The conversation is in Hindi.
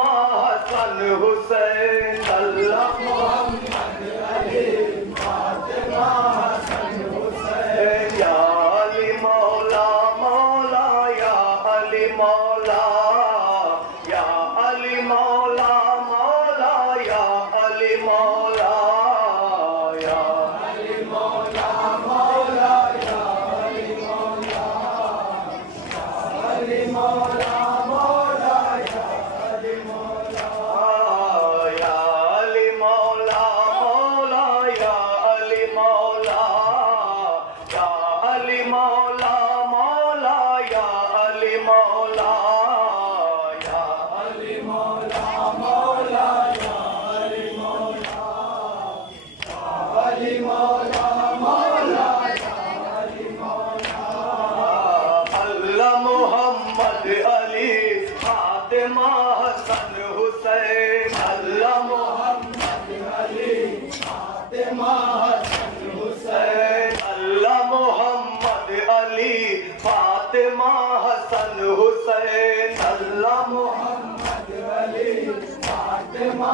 हसन हुसैन अल्लाह मोहम्मद अली फातिमा हसन हुसैन या अली मौला मौला या अली मौला या अली मौला मौला या अली मौला या अली मौला मौला या अली मौला अली मौला फातिमा हसन हुसैन अल्लाह मोहम्मद अली फातिमा हसन हुसैन अल्लाह मोहम्मद अली फातिमा हसन हुसैन अल्लाह मोहम्मद अली फातिमा